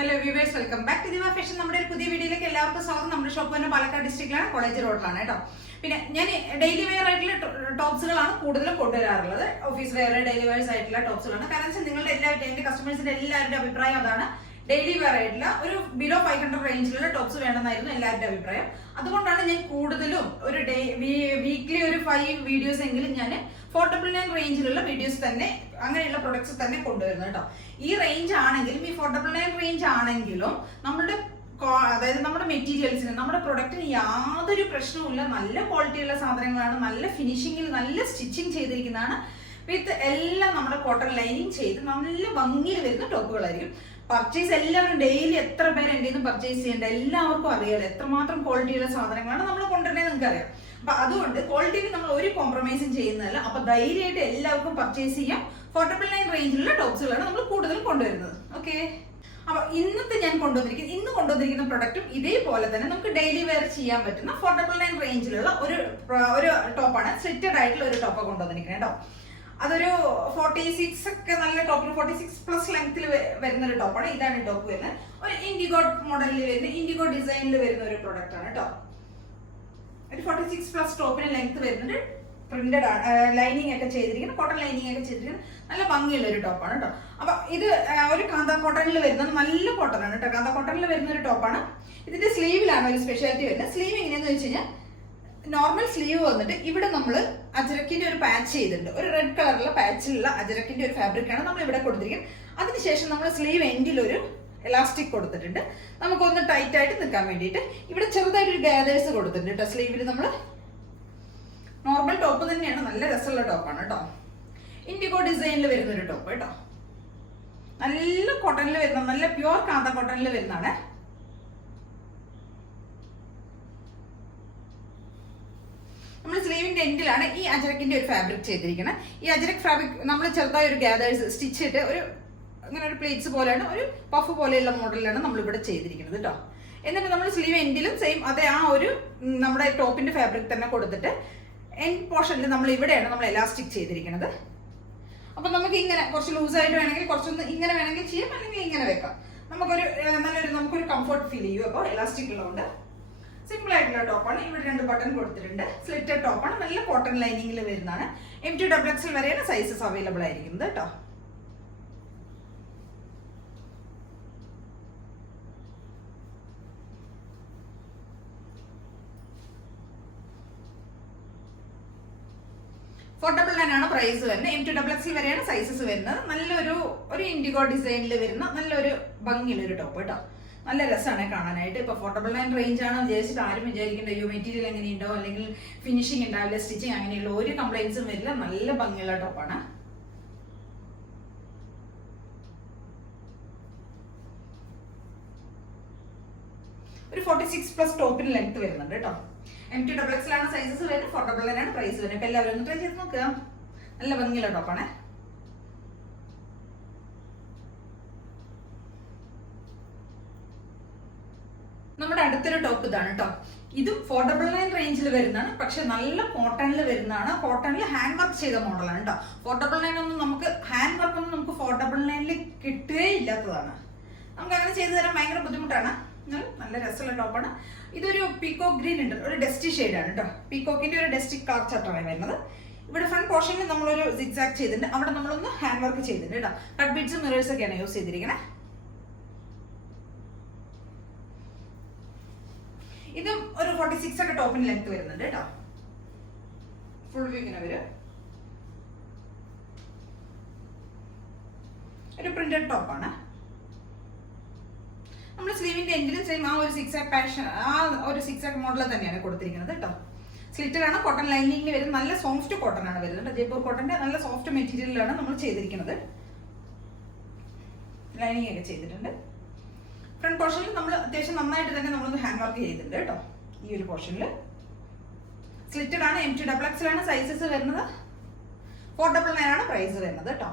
Hello viewers, welcome back to diva fashion. നമ്മുടെ ഒരു പുതിയ വീഡിയോയിലേക്ക് എല്ലാവർക്കും സ്വാഗതം. നമ്മുടെ ഷോപ്പ് തന്നെ പാലക്കാട് ഡിസ്ട്രിക്റ്റിലാണ്, കോളേജ് റോഡിലാണ് കേട്ടോ. പിന്നെ ഞാൻ ഡെയിലി വെയർ ആയിട്ടുള്ള ടോപ്സുകളാണ് കൂടുതലും കൊണ്ടുവരാറുള്ളത്. ഓഫീസ് വെയർ, ഡെയിലി വെയർസ് ആയിട്ടുള്ള ടോപ്സുകളാണ്. കാരണം നിങ്ങളുടെ എല്ലാവരും എന്റെ കസ്റ്റമേഴ്സിന്റെ എല്ലാവരുടെ അഭിപ്രായം അതാണ്. ഡെയിലി വെയർ ആയിട്ടുള്ള ഒരു ബിലോ 500 റേഞ്ചിലുള്ള ടോപ്സ് വേണമെന്നായിരുന്നു എല്ലാവരുടെ അഭിപ്രായം. അതുകൊണ്ടാണ് ഞാൻ കൂടുതലും ഒരു വീക്ക്ലി ഒരു 5 വീഡിയോസ് എങ്കിലും ഞാൻ 499 റേഞ്ചിലുള്ള വീഡിയോസ് തന്നെ, അങ്ങനെയുള്ള പ്രൊഡക്ട്സ് തന്നെ കൊണ്ടുവരുന്നത് കേട്ടോ. ഈ റേഞ്ച് ആണെങ്കിലും, ഈ 499 റേഞ്ച് ആണെങ്കിലും നമ്മുടെ അതായത് നമ്മുടെ മെറ്റീരിയൽസിന്, നമ്മുടെ പ്രൊഡക്റ്റിന് യാതൊരു പ്രശ്നവുമില്ല. നല്ല ക്വാളിറ്റിയുള്ള സാധനങ്ങളാണ്, നല്ല ഫിനിഷിങ്ങിൽ നല്ല സ്റ്റിച്ചിങ് ചെയ്തിരിക്കുന്നതാണ്. വിത്ത് എല്ലാം നമ്മുടെ കോട്ടൺ ലൈനിങ് ചെയ്ത് നല്ല ഭംഗിയിൽ വരുന്ന ടോപ്പുകളായിരിക്കും. പർച്ചേസ് എല്ലാവരും ഡെയിലി എത്ര പേര് എൻ്റെ നിന്ന് പർച്ചേസ് ചെയ്യേണ്ട എല്ലാവർക്കും അറിയാലോ എത്രമാത്രം ക്വാളിറ്റിയുള്ള സാധനങ്ങളാണ് നമ്മൾ കൊണ്ടുവരുന്നത്, നിങ്ങൾക്ക് അറിയാം. അപ്പൊ അതുകൊണ്ട് ക്വാളിറ്റിയിൽ നമ്മൾ ഒരു കോംപ്രമൈസും ചെയ്യുന്നതല്ല. അപ്പൊ ധൈര്യമായിട്ട് എല്ലാവർക്കും പർച്ചേസ് ചെയ്യാം. 499 റേഞ്ചിലുള്ള ടോപ്സുകളാണ് നമ്മൾ കൂടുതലും കൊണ്ടുവരുന്നത്. ഓക്കെ, അപ്പൊ ഇന്ന് കൊണ്ടുവന്നിരിക്കുന്ന പ്രൊഡക്റ്റും ഇതേപോലെ തന്നെ നമുക്ക് ഡെയിലി വെയർ ചെയ്യാൻ പറ്റുന്ന 499 റേഞ്ചിലുള്ള ഒരു ടോപ്പാണ്. സ്ലിറ്റഡ് ആയിട്ടുള്ള ഒരു ടോപ്പ് കൊണ്ടുവന്നിരിക്കുന്നത് കേട്ടോ. അതൊരു 46 ഒക്കെ നല്ല ടോപ്പിൽ 46+ ലെങ്ത്തിൽ വരുന്ന ഒരു ടോപ്പാണ്. ഇതാണ് ഈ ടോപ്പ് വരുന്നത്. ഒരു ഇൻഡിഗോ മോഡലിൽ വരുന്ന, ഇൻഡിഗോ ഡിസൈനിൽ വരുന്ന ഒരു പ്രൊഡക്റ്റ് ആണ് കേട്ടോ. ഒരു 46+ ടോപ്പിന് ലെങ്ത് വരുന്നുണ്ട്. പ്രിന്റഡ് ആണ്, ലൈനിങ് ഒക്കെ ചെയ്തിരിക്കുന്നത്, കോട്ടൺ ലൈനിങ് ഒക്കെ ചെയ്തിരിക്കുന്നത്, നല്ല ഭംഗിയുള്ള ഒരു ടോപ്പാണ് കേട്ടോ. അപ്പൊ ഇത് ഒരു കാന്ത കോട്ടണിൽ വരുന്ന നല്ല കോട്ടൺ ആണ് കേട്ടോ. കാന്ത കോട്ടണിൽ വരുന്ന ഒരു ടോപ്പാണ്. ഇതിന്റെ സ്ലീവിലാണ് ഒരു സ്പെഷ്യാലിറ്റി വരുന്നത്. സ്ലീവ് എങ്ങനെയാന്ന് വെച്ച് കഴിഞ്ഞാൽ നോർമൽ സ്ലീവ് വന്നിട്ട് ഇവിടെ നമ്മൾ അജരക്കിന്റെ ഒരു പാച്ച് ചെയ്തിട്ടുണ്ട്. ഒരു റെഡ് കളറിലുള്ള പാച്ചിലുള്ള അജരക്കിന്റെ ഒരു ഫാബ്രിക് ആണ് നമ്മൾ ഇവിടെ കൊടുത്തിരിക്കുന്നത്. അതിനുശേഷം നമ്മൾ സ്ലീവ് എൻഡിൽ ഒരു എലാസ്റ്റിക് കൊടുത്തിട്ടുണ്ട്, നമുക്കൊന്ന് ടൈറ്റ് ആയിട്ട് നിൽക്കാൻ വേണ്ടിയിട്ട്. ഇവിടെ ചെറുതായിട്ട് ഒരു ഗാദേഴ്സ് കൊടുത്തിട്ടുണ്ട് കേട്ടോ. സ്ലീവിൽ നമ്മൾ നോർമൽ ടോപ്പ് തന്നെയാണ്, നല്ല രസമുള്ള ടോപ്പാണ് കേട്ടോ. ഇൻഡിഗോ ഡിസൈനിൽ വരുന്ന ഒരു ടോപ്പ് കേട്ടോ. നല്ല കോട്ടണിൽ വരുന്ന, നല്ല പ്യുവർ കാന്ത കോട്ടണിൽ വരുന്നതാണ്. നമ്മൾ സ്ലീവിന്റെ എൻഡിലാണ് ഈ അജരക്കിന്റെ ഒരു ഫാബ്രിക് ചെയ്തിരിക്കുന്നത്. ഈ അജരക് ഫാബ്രിക് നമ്മൾ ചെറുതായി ഒരു ഗാദേഴ്സ് സ്റ്റിച്ച് ചെയ്തിട്ട് ഒരു അങ്ങനെ ഒരു പ്ലേറ്റ്സ് പോലെയാണ്, ഒരു പഫ് പോലെയുള്ള മോഡലിലാണ് നമ്മൾ ഇവിടെ ചെയ്തിരിക്കുന്നത് കേട്ടോ. എന്നിട്ട് നമ്മൾ സ്ലീവ് എൻഡിലും സെയിം അതേ ആ ഒരു നമ്മുടെ ടോപ്പിന്റെ ഫാബ്രിക് തന്നെ കൊടുത്തിട്ട് എൻഡ് പോർഷനിൽ നമ്മൾ ഇവിടെയാണ് നമ്മൾ എലാസ്റ്റിക് ചെയ്തിരിക്കുന്നത്. അപ്പൊ നമുക്ക് ഇങ്ങനെ കുറച്ച് ലൂസായിട്ട് വേണമെങ്കിൽ കുറച്ചൊന്ന് ഇങ്ങനെ വേണമെങ്കിൽ ചെയ്യാം, അല്ലെങ്കിൽ ഇങ്ങനെ വെക്കാം. നമുക്കൊരു കംഫർട്ട് ഫീൽ ചെയ്യും. അപ്പോൾ എലാസ്റ്റിക് ഉള്ളതുകൊണ്ട് സിമ്പിൾ ആയിട്ടുള്ള ടോപ്പാണ്. ഇവിടെ 2 ബട്ടൺ കൊടുത്തിട്ടുണ്ട്. സ്ലിറ്റഡ് ടോപ്പാണ്, നല്ല കോട്ടൺ ലൈനിങ്ങിൽ വരുന്നതാണ്. M2 XXL വരെയാണ് സൈസസ് അവൈലബിൾ ആയിരിക്കുന്നത് കേട്ടോ. $499 പ്രൈസ് വരുന്നത്. M2 XXL വരെയാണ് സൈസസ് വരുന്നത്. നല്ലൊരു ഇൻഡിഗോ ഡിസൈനിൽ വരുന്ന നല്ലൊരു ഭംഗിയുള്ള ഒരു ടോപ്പ് കേട്ടോ. നല്ല രസമാണ് കാണാനായിട്ട്. ഇപ്പൊ 499 റേഞ്ച് ആണ് വിചാരിച്ചിട്ട് ആരും വിചാരിക്കേണ്ട അയ്യോ മെറ്റീരിയൽ എങ്ങനെയുണ്ടോ അല്ലെങ്കിൽ ഫിനിഷിംഗ് ഉണ്ടാവില്ല, സ്റ്റിച്ചിങ് അങ്ങനെയുള്ള ഒരു കംപ്ലൈൻസും വരില്ല. നല്ല ഭംഗിയുള്ള ടോപ്പാണ്. ഒരു 46+ ടോപ്പിന് ലെങ്ത് വരുന്നുണ്ട് കേട്ടോ. M2 XXL ആണ് സൈസസ് വരുന്നത്. 499 ആണ് പ്രൈസ് വരുന്നത്. ഇപ്പൊ എല്ലാവരും ഒന്ന് ട്രൈ ചെയ്ത് നോക്കുക. നല്ല ഭംഗിയുള്ള ടോപ്പാണ്. നമ്മുടെ അടുത്തൊരു ടോപ്പ് ഇതാണ് കേട്ടോ. ഇതും 499 റേഞ്ചിൽ വരുന്നതാണ്, പക്ഷെ നല്ല കോട്ടണിൽ വരുന്നതാണ്. കോട്ടണിൽ ഹാൻഡ് വർക്ക് ചെയ്ത മോഡലാണ് കേട്ടോ. 499 ഒന്നും നമുക്ക് ഹാൻഡ് വർക്ക് ഒന്നും നമുക്ക് 499 കിട്ടുകയേ ഇല്ലാത്തതാണ്. നമുക്ക് അങ്ങനെ ചെയ്തു തരാൻ ഭയങ്കര ബുദ്ധിമുട്ടാണ്. നല്ല രസമുള്ള ടോപ്പാണ്. ഇതൊരു പീകോക്ക് ഗ്രീൻ ഉണ്ട്, ഒരു ഡസ്റ്റി ഷെയ്ഡാണ് കേട്ടോ. പീകോക്കിന്റെ ഒരു ഡസ്റ്റി കളർ ചട്ടമാണ് വരുന്നത്. ഇവിടെ ഫ്രണ്ട് പോർഷനിൽ നമ്മളൊരു സിഗ്സാഗ് ചെയ്തിട്ടുണ്ട്. അവിടെ നമ്മളൊന്ന് ഹാൻഡ് വർക്ക് ചെയ്തിട്ടുണ്ട് കേട്ടോ. കട്ട് ബീഡ്സും മിറേഴ്സ് ഒക്കെയാണ് യൂസ് ചെയ്തിരിക്കുന്നത്. ഇതും ഒരു 46 ഒക്കെ ടോപ്പിന് ലെങ്ത് വരുന്നുണ്ട് കേട്ടോ. ഫുൾ വ്യൂ ഇങ്ങനെ വരും. ഒരു പ്രിന്റഡ് ടോപ്പാണ്. നമ്മൾ സ്ലീവിന്റെ എൻഡിലും സെയിം ആ ഒരു സിക്സാക് മോഡൽ തന്നെയാണ് കൊടുത്തിരിക്കുന്നത് കേട്ടോ. സ്ലിറ്റഡ് ആണ്, കോട്ടൺ ലൈനിങ്ങിൽ വരുന്നത്. നല്ല സോഫ്റ്റ് കോട്ടൺ ആണ് വരുന്നത്. ജയ്പൂർ കോട്ടന്റെ നല്ല സോഫ്റ്റ് മെറ്റീരിയലാണ് നമ്മൾ ചെയ്തിരിക്കുന്നത്. ലൈനിങ് ഒക്കെ ചെയ്തിട്ടുണ്ട്. ഫ്രണ്ട് പോർഷനിൽ നമ്മൾ അത്യാവശ്യം നന്നായിട്ട് തന്നെ നമ്മളൊന്ന് ഹാൻഡ് വർക്ക് ചെയ്തിട്ടുണ്ട് കേട്ടോ. ഈ ഒരു പോർഷനിൽ സ്ലിറ്റഡ് ആണ്. M2 XXL ആണ് സൈസസ് വരുന്നത്. 499 ആണ് പ്രൈസ് വരുന്നത് കേട്ടോ.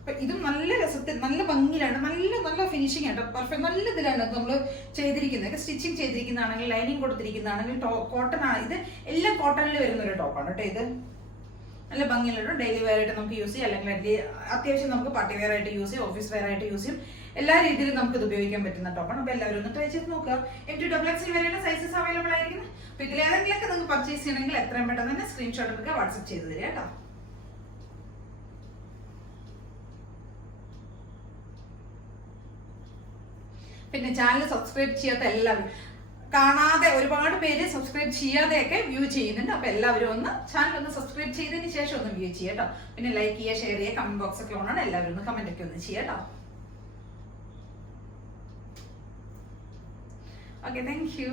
അപ്പൊ ഇതും നല്ല രസത്തിൽ നല്ല ഭംഗിയിലാണ്, നല്ല ഫിനിഷിംഗ് ആണ്. പെർഫെക്റ്റ് നല്ല ഇതിലാണ് നമ്മൾ ചെയ്തിരിക്കുന്നത്. സ്റ്റിച്ചിങ് ചെയ്തിരിക്കുന്നതാണെങ്കിൽ, ലൈനിങ് കൊടുത്തിരിക്കുന്നതാണെങ്കിൽ, കോട്ടൺ ആണ്. ഇത് എല്ലാം കോട്ടണിൽ വരുന്ന ഒരു ടോപ്പാണ് കേട്ടോ. ഇത് നല്ല ഭംഗിയുള്ള ഡെയിലി വെയർ ആയിട്ട് നമുക്ക് യൂസ് ചെയ്യാം, അല്ലെങ്കിൽ അത്യാവശ്യം നമുക്ക് പാർട്ടി വെയർ ആയിട്ട് യൂസ് ചെയ്യും, ഓഫീസ് വെയർ ആയിട്ട് യൂസ് ചെയ്യും. എല്ലാ രീതിയിലും നമുക്ക് ഇത് ഉപയോഗിക്കാൻ പറ്റുന്ന ടോപ്പാണ്. അപ്പോൾ എല്ലാവരും ഒന്ന് ട്രൈ ചെയ്ത് നോക്കുക. M2XX വരെയുള്ള സൈസസ് അവൈലബിൾ ആയിരിക്കുന്നത്. അപ്പോൾ ഇതിലേതെങ്കിലൊക്കെ നിങ്ങൾക്ക് പർച്ചേസ് ചെയ്യണമെങ്കിൽ എത്രയും പെട്ടെന്ന് തന്നെ സ്ക്രീൻഷോട്ട് എടുക്കുക, വാട്സ്ആപ്പ് ചെയ്ത് തരിക കേട്ടോ. പിന്നെ ചാനൽ സബ്സ്ക്രൈബ് ചെയ്യാത്ത എല്ലാവരും, കാണാതെ ഒരുപാട് പേര് സബ്സ്ക്രൈബ് ചെയ്യാതെയൊക്കെ വ്യൂ ചെയ്യുന്നുണ്ട്. അപ്പൊ എല്ലാവരും ഒന്ന് ചാനൽ ഒന്ന് സബ്സ്ക്രൈബ് ചെയ്തതിന് ശേഷം ഒന്ന് വ്യൂ ചെയ്യുക കേട്ടോ. പിന്നെ ലൈക്ക് ചെയ്യുക, ഷെയർ ചെയ്യുക, കമന്റ് ബോക്സ് ഒക്കെ ഓണാണ്. എല്ലാവരും ഒന്ന് കമന്റ് ഒക്കെ ഒന്ന് ചെയ്യുക കേട്ടോ. Okay, thank you.